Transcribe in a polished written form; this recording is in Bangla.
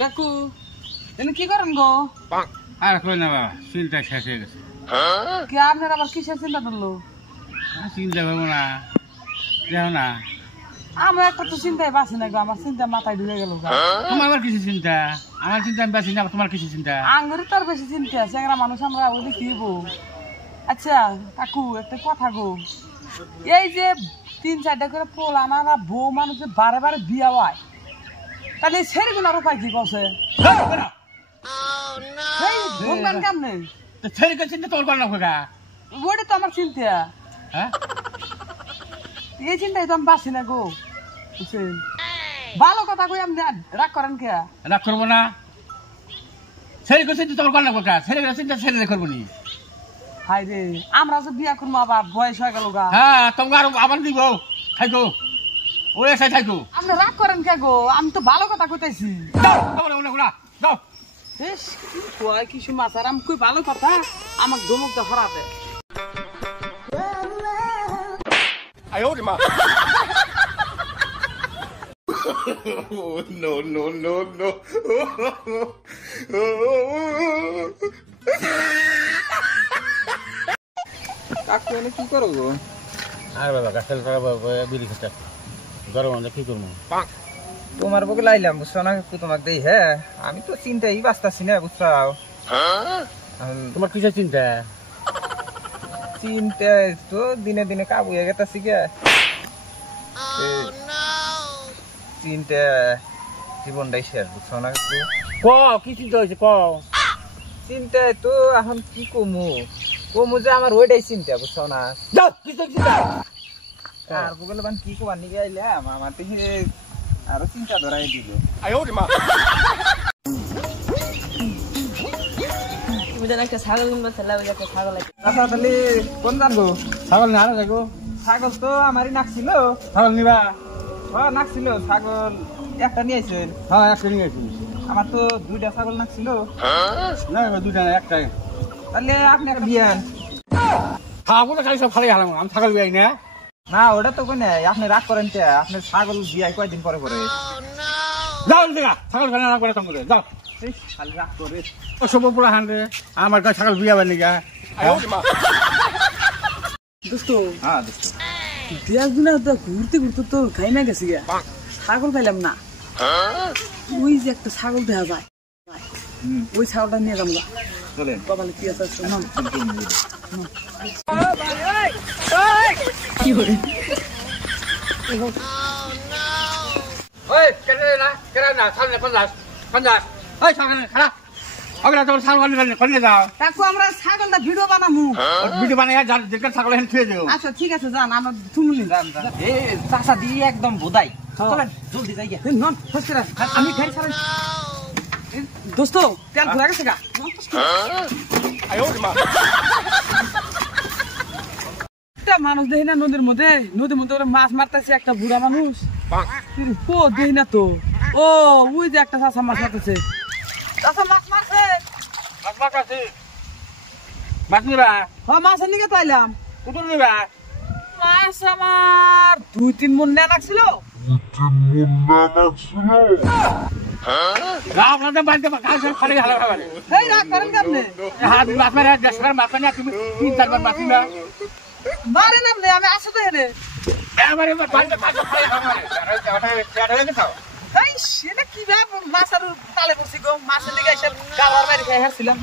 কাকু এনে কি করেন গো? আর কই না বাবা, চিন্তা শেষ হয়ে গেছে। কি আপনার আবার কিসের চিন্তা করলো? চিন্তা করবো না, দেখো না আমার একটা তো চিন্তায় বাঁচি না গো, আমার চিন্তা মাথায় ঢুকে গেল। তোমার আবার কিছু চিন্তা, আমার চিন্তা আমি বাঁচি না, তোমার কিছু চিন্তা। আঙ্গুরে তোর বেশি চিন্তা আছে, একটা মানুষ আমরা ওদের কি হবো। আচ্ছা কাকু একটা কথা গো, এই যে 3-4টা করে পোল আনারা বউ মানুষের বারে বারে বিয়া হয়, তাহলে ছেড়ে গুনার উপায় কি করছে? কেমনে চিন্তা তোর কর না খোকা। ওটা তো আমার চিন্তা, হ্যাঁ এই চিন্তাই তো আমি বাঁচি না গো। বুঝছেন, ভালো কথা কই আপনি রাগ করেন কে? রাগ করবো না, ছেড়ে চিন্তা তোর কর না খোকা, ছেড়ে চিন্তা ছেড়ে করবো নি। হাই রে, আমরা যে বিয়া করবো আবার বয়স হয়ে গেল গা। হ্যাঁ তোমাকে আরো আবার দিব, থাকো ওই এসে থাকো। আপনি রাগ করেন কে গো? আমি তো ভালো কথা কইতেছি। যাও বেশ কি কয় কিছু মাছার আমি কই ভালো কথা, আমাকে ধমক দা হরাতে। No, no, no, no. কাকু এনে কি করো গো? আর বাবা গাছের বিড়ি খেতে গরম আমরা কি করবো? তোমার বকে লাইলাম বুঝছো না কাকু, তোমাকে দেই। হ্যাঁ আমি তো চিন্তাই বাঁচতাছি না বুঝছো। তোমার কিসের চিন্তা? চিন্তা তো দিনে দিনে কাবু হয়ে গেতাছি গে। চিন্তা জীবনটাই শেষ বুঝছো না কাকু। কি চিন্তা হয়েছে চিন্তায় তো এখন কি কমু যে আমার ওইটাই চিন্তা বুঝছো না। আর গুগল বান কি কবার নিয়ে আইলাম, আমার তো আরো চিন্তা ধরাই দিল। একটা ছাগল কিনবো, একটা ছাগল আচ্ছা তাহলে কোন জানবো? ছাগল না যাবো? ছাগল তো আমারই নাকছিল। ছাগল নিবা? হ্যাঁ নাকছিল, ছাগল একটা নিয়ে আইছেন। হ্যাঁ একটা নিয়ে আসি। আমার তো 2টা ছাগল নাকছিল। না দুটা না, একটাই। তাহলে আপনি একটা বিয়ান। ছাগল খালি সব খালি হারাম, আমি ছাগল বিয়াই না। না ওটা তো কোন আপনি রাগ করেন কে? আপনি ছাগল বিয়াই কয়দিন পরে পরে। যাও দেখা ছাগল খালি রাগ করে তোমরা যাও। খালি রাগ করে সব পুরা হান রে, আমার কাছে ছাগল বিয়া বানি গা। দোস্ত হ্যাঁ দোস্ত, দেশ দিনে তো ঘুরতে ঘুরতে তো খাই না গেছি গা, ছাগল পাইলাম না। ওই যে একটা ছাগল দেখা যায়, ওই ছাগলটা নিয়ে যাবো। চলেন কপালে কি আছে শোনাম। ওই কেটে না ছাগল পঞ্চাশ ওই ছাগল খারাপ হবে না, তোমার ছাগল নিয়ে যাও। কাকু আমরা ছাগলটা ভিডিও বানাবো, ভিডিও বানাই যেখানে ছাগল এখানে থুয়ে দেবো। আচ্ছা ঠিক আছে যান, আমরা তুমুলি এ চাষা দিয়ে একদম বোধাই। চলেন জলদি যাই গে। আমি খাই ছাড়াই। দোস্ত তেল ঘুরে গেছে গা। মানুষ দেখি না নদীর মধ্যে ওরা মাছ মারতেছে, একটা বুড়া মানুষ। ও দেখি না তো, ও ওই যে একটা চাষা মাছ মারতেছে। চাষা মাছ মারছে, মাছ নিবা? হ্যাঁ মাছের নিকে পাইলাম। কুতুর নিবা? মাছ আমার 2-3 মন নেয়া লাগছিল। আপনাদের বাড়িতে খালি হালা খাবার এই রাগ করেন কেমনে? মাছ মারে 10 মাছ মারে তুমি 3-4 মাছ নিবা? মারেন আপনি, আমি আসো তো এনে। এবারে বাড়িতে খালি খাবার এই সেটা কি ব্যাপার, মাছ আর তালে পড়ছি গো। মাছের দিকে এসে গালার বাইরে খেয়ে হারছিলাম।